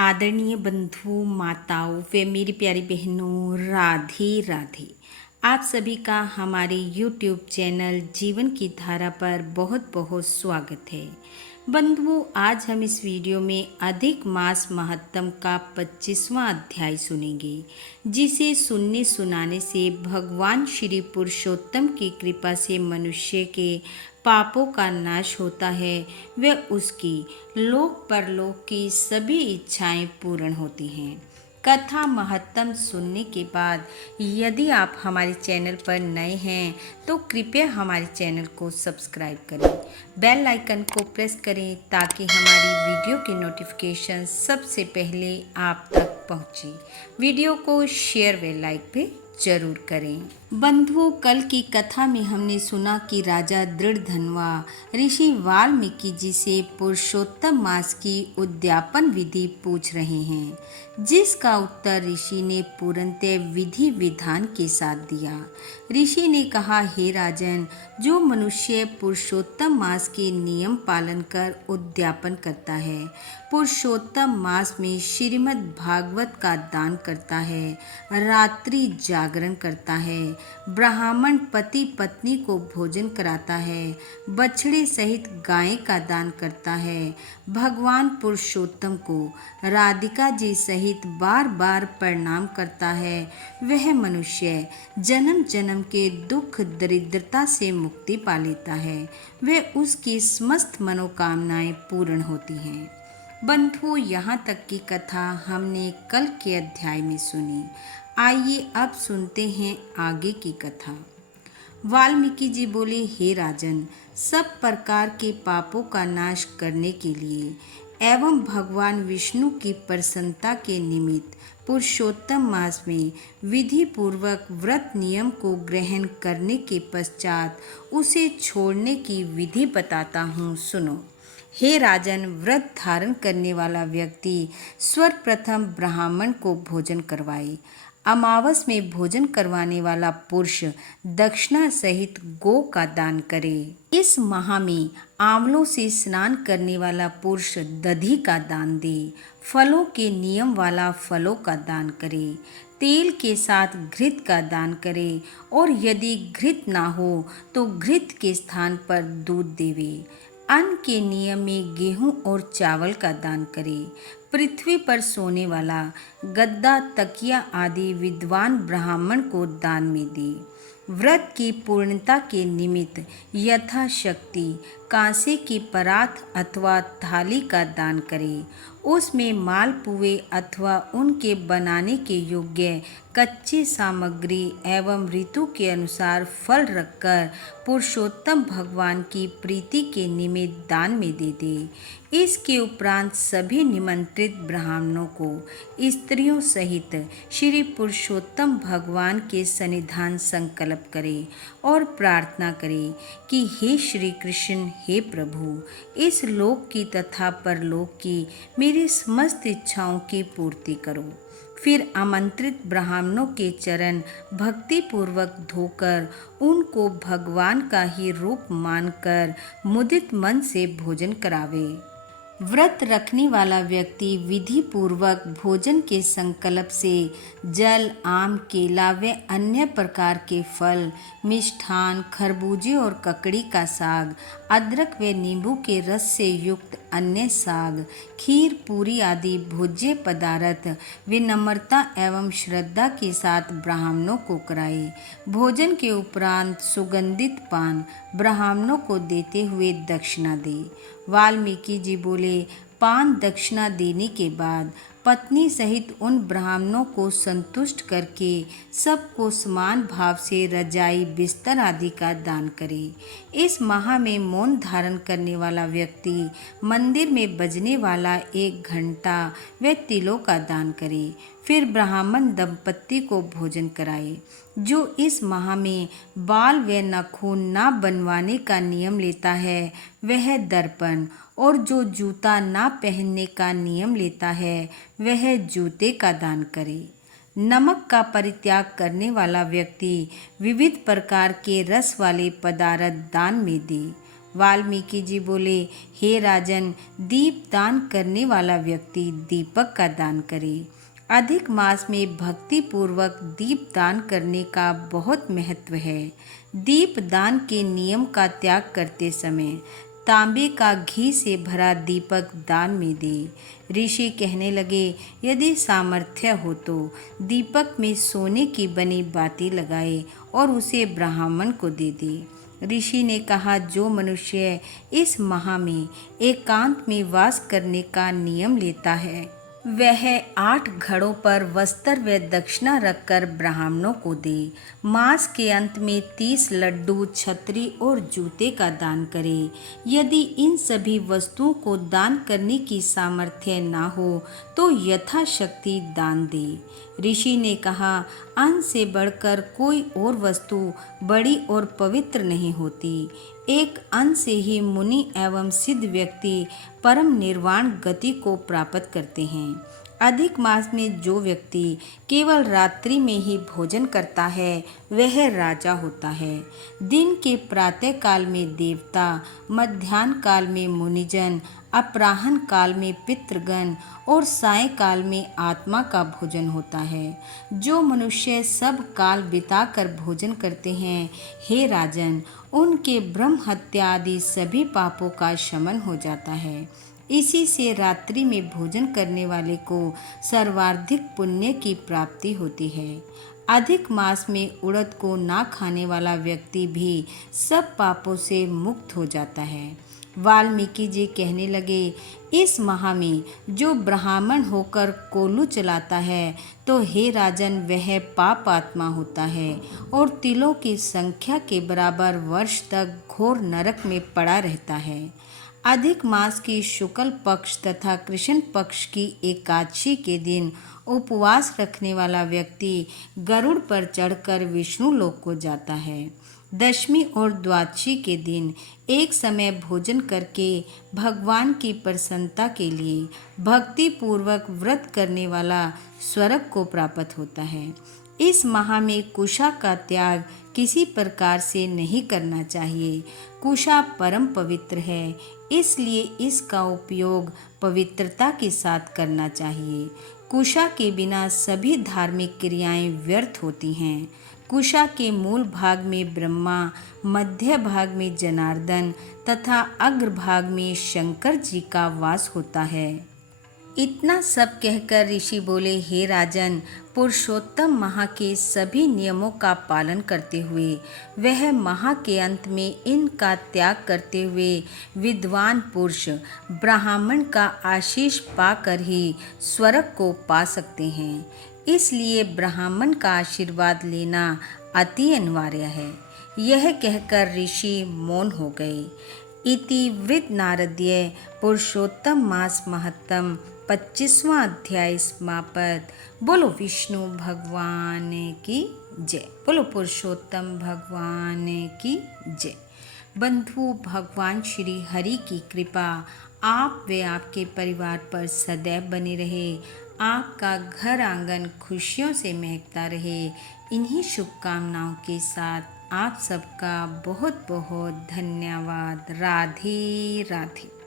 आदरणीय बंधु माताओं व मेरी प्यारी बहनों, राधे राधे। आप सभी का हमारे YouTube चैनल जीवन की धारा पर बहुत बहुत स्वागत है। बंधुओं, आज हम इस वीडियो में अधिक मास महत्तम का 25वां अध्याय सुनेंगे, जिसे सुनने सुनाने से भगवान श्री पुरुषोत्तम की कृपा से मनुष्य के पापों का नाश होता है व उसकी लोक परलोक की सभी इच्छाएं पूर्ण होती हैं। कथा महत्तम सुनने के बाद यदि आप हमारे चैनल पर नए हैं तो कृपया हमारे चैनल को सब्सक्राइब करें, बेल आइकन को प्रेस करें ताकि हमारी वीडियो की नोटिफिकेशन सबसे पहले आप तक पहुंचे। वीडियो को शेयर व लाइक भी जरूर करें। बंधुओं, कल की कथा में हमने सुना कि राजा दृढ़धनवा ऋषि वाल्मीकि जी से पुरुषोत्तम मास की उद्यापन विधि पूछ रहे हैं, जिसका उत्तर ऋषि ने पूर्णतः विधि विधान के साथ दिया। ऋषि ने कहा, हे राजन, जो मनुष्य पुरुषोत्तम मास के नियम पालन कर उद्यापन करता है, पुरुषोत्तम मास में श्रीमद् भागवत का दान करता है, रात्रि जागरण करता है, ब्राह्मण पति पत्नी को भोजन कराता है, बछड़े सहित गाय का दान करता है, भगवान पुरुषोत्तम को राधिका जी सहित बार बार प्रणाम करता है, वह मनुष्य जन्म जन्म के दुख दरिद्रता से मुक्ति पा लेता है, वह उसकी समस्त मनोकामनाएं पूर्ण होती हैं। बंधुओं, यहाँ तक की कथा हमने कल के अध्याय में सुनी। आइए अब सुनते हैं आगे की कथा। वाल्मीकि जी बोले, हे राजन, सब प्रकार के पापों का नाश करने के लिए एवं भगवान विष्णु की प्रसन्नता के निमित्त पुरुषोत्तम मास में विधि पूर्वक व्रत नियम को ग्रहण करने के पश्चात उसे छोड़ने की विधि बताता हूँ, सुनो। हे राजन, व्रत धारण करने वाला व्यक्ति सर्वप्रथम ब्राह्मण को भोजन करवाए। अमावस में भोजन करवाने वाला पुरुष दक्षिणा सहित गो का दान करे। इस माह में आंवलों से स्नान करने वाला पुरुष दधी का दान दे। फलों के नियम वाला फलों का दान करे। तेल के साथ घृत का दान करे और यदि घृत ना हो तो घृत के स्थान पर दूध देवे। अन्न के नियम में गेहूं और चावल का दान करे। पृथ्वी पर सोने वाला गद्दा, तकिया आदि विद्वान ब्राह्मण को दान में दे। व्रत की पूर्णता के निमित्त यथाशक्ति कांसे की परात अथवा थाली का दान करे। उसमें मालपुए अथवा उनके बनाने के योग्य कच्ची सामग्री एवं ऋतु के अनुसार फल रखकर पुरुषोत्तम भगवान की प्रीति के निमित्त दान में दे दे। इसके उपरांत सभी निमंत्रित ब्राह्मणों को स्त्रियों सहित श्री पुरुषोत्तम भगवान के सन्निधान संकल्प करे और प्रार्थना करे कि हे श्री कृष्ण, हे प्रभु, इस लोक की तथा परलोक की मेरी समस्त इच्छाओं की पूर्ति करो। फिर आमंत्रित ब्राह्मणों के चरण भक्ति पूर्वक धोकर उनको भगवान का ही रूप मानकर मुदित मन से भोजन करावे। व्रत रखने वाला व्यक्ति विधि पूर्वक भोजन के संकल्प से जल, आम, केला व अन्य प्रकार के फल, मिष्ठान, खरबूजे और ककड़ी का साग, अदरक व नींबू के रस से युक्त अन्य साग, खीर, पूरी आदि भोज्य पदार्थ विनम्रता एवं श्रद्धा के साथ ब्राह्मणों को कराए। भोजन के उपरांत सुगंधित पान ब्राह्मणों को देते हुए दक्षिणा दे। वाल्मीकि जी बोले, पान दक्षिणा देने के बाद पत्नी सहित उन ब्राह्मणों को संतुष्ट करके सबको समान भाव से रजाई, बिस्तर आदि का दान करे। इस माह में मौन धारण करने वाला व्यक्ति मंदिर में बजने वाला 1 घंटा व तिलों का दान करे। फिर ब्राह्मण दंपत्ति को भोजन कराए। जो इस माह में बाल व नाखून ना बनवाने का नियम लेता है वह दर्पण, और जो जूता ना पहनने का नियम लेता है वह जूते का दान करे। नमक का परित्याग करने वाला व्यक्ति विविध प्रकार के रस वाले पदार्थ दान में दे। वाल्मीकि जी बोले, हे राजन, दीप दान करने वाला व्यक्ति दीपक का दान करे। अधिक मास में भक्ति पूर्वक दीप दान करने का बहुत महत्व है। दीप दान के नियम का त्याग करते समय तांबे का घी से भरा दीपक दान में दे। ऋषि कहने लगे, यदि सामर्थ्य हो तो दीपक में सोने की बनी बाती लगाए और उसे ब्राह्मण को दे दे। ऋषि ने कहा, जो मनुष्य इस माह में एकांत में वास करने का नियम लेता है वह 8 घड़ों पर वस्त्र व दक्षिणा रखकर ब्राह्मणों को दे। मास के अंत में 30 लड्डू, छतरी और जूते का दान करे। यदि इन सभी वस्तुओं को दान करने की सामर्थ्य ना हो तो यथाशक्ति दान दे। ऋषि ने कहा, अन्न से बढ़कर कोई और वस्तु बड़ी और पवित्र नहीं होती। एक अन्न से ही मुनि एवं सिद्ध व्यक्ति परम निर्वाण गति को प्राप्त करते हैं। अधिक मास में जो व्यक्ति केवल रात्रि में ही भोजन करता है वह राजा होता है। दिन के प्रातः काल में देवता, मध्याह्न काल में मुनिजन, अपराह्न काल में पितृगण और सायंकाल में आत्मा का भोजन होता है। जो मनुष्य सब काल बिताकर भोजन करते हैं, हे राजन, उनके ब्रह्म हत्या आदि सभी पापों का शमन हो जाता है। इसी से रात्रि में भोजन करने वाले को सर्वाधिक पुण्य की प्राप्ति होती है। अधिक मास में उड़द को ना खाने वाला व्यक्ति भी सब पापों से मुक्त हो जाता है। वाल्मीकि जी कहने लगे, इस माह में जो ब्राह्मण होकर कोल्हू चलाता है तो हे राजन वह पाप आत्मा होता है और तिलों की संख्या के बराबर वर्ष तक घोर नरक में पड़ा रहता है। अधिक मास की शुक्ल पक्ष तथा कृष्ण पक्ष की एकादशी के दिन उपवास रखने वाला व्यक्ति गरुड़ पर चढ़कर विष्णु लोक को जाता है। दशमी और द्वादशी के दिन एक समय भोजन करके भगवान की प्रसन्नता के लिए भक्ति पूर्वक व्रत करने वाला स्वर्ग को प्राप्त होता है। इस माह में कुशा का त्याग किसी प्रकार से नहीं करना चाहिए। कुशा परम पवित्र है, इसलिए इसका उपयोग पवित्रता के साथ करना चाहिए। कुशा के बिना सभी धार्मिक क्रियाएं व्यर्थ होती हैं। कुशा के मूल भाग में ब्रह्मा, मध्य भाग में जनार्दन तथा अग्रभाग में शंकर जी का वास होता है। इतना सब कहकर ऋषि बोले, हे राजन, पुरुषोत्तम माह के सभी नियमों का पालन करते हुए वह माह के अंत में इनका त्याग करते हुए विद्वान पुरुष ब्राह्मण का आशीष पाकर ही स्वर्ग को पा सकते हैं। इसलिए ब्राह्मण का आशीर्वाद लेना अति अनिवार्य है। यह कहकर ऋषि मौन हो गए। इति वृद्ध नारदीय पुरुषोत्तम मास महत्तम 25वां अध्याय समाप्त। बोलो विष्णु भगवान की जय। बोलो पुरुषोत्तम भगवान की जय। बंधु, भगवान श्री हरि की कृपा आप व आपके परिवार पर सदैव बनी रहे। आपका घर आंगन खुशियों से महकता रहे। इन्हीं शुभकामनाओं के साथ आप सबका बहुत बहुत धन्यवाद। राधे राधे।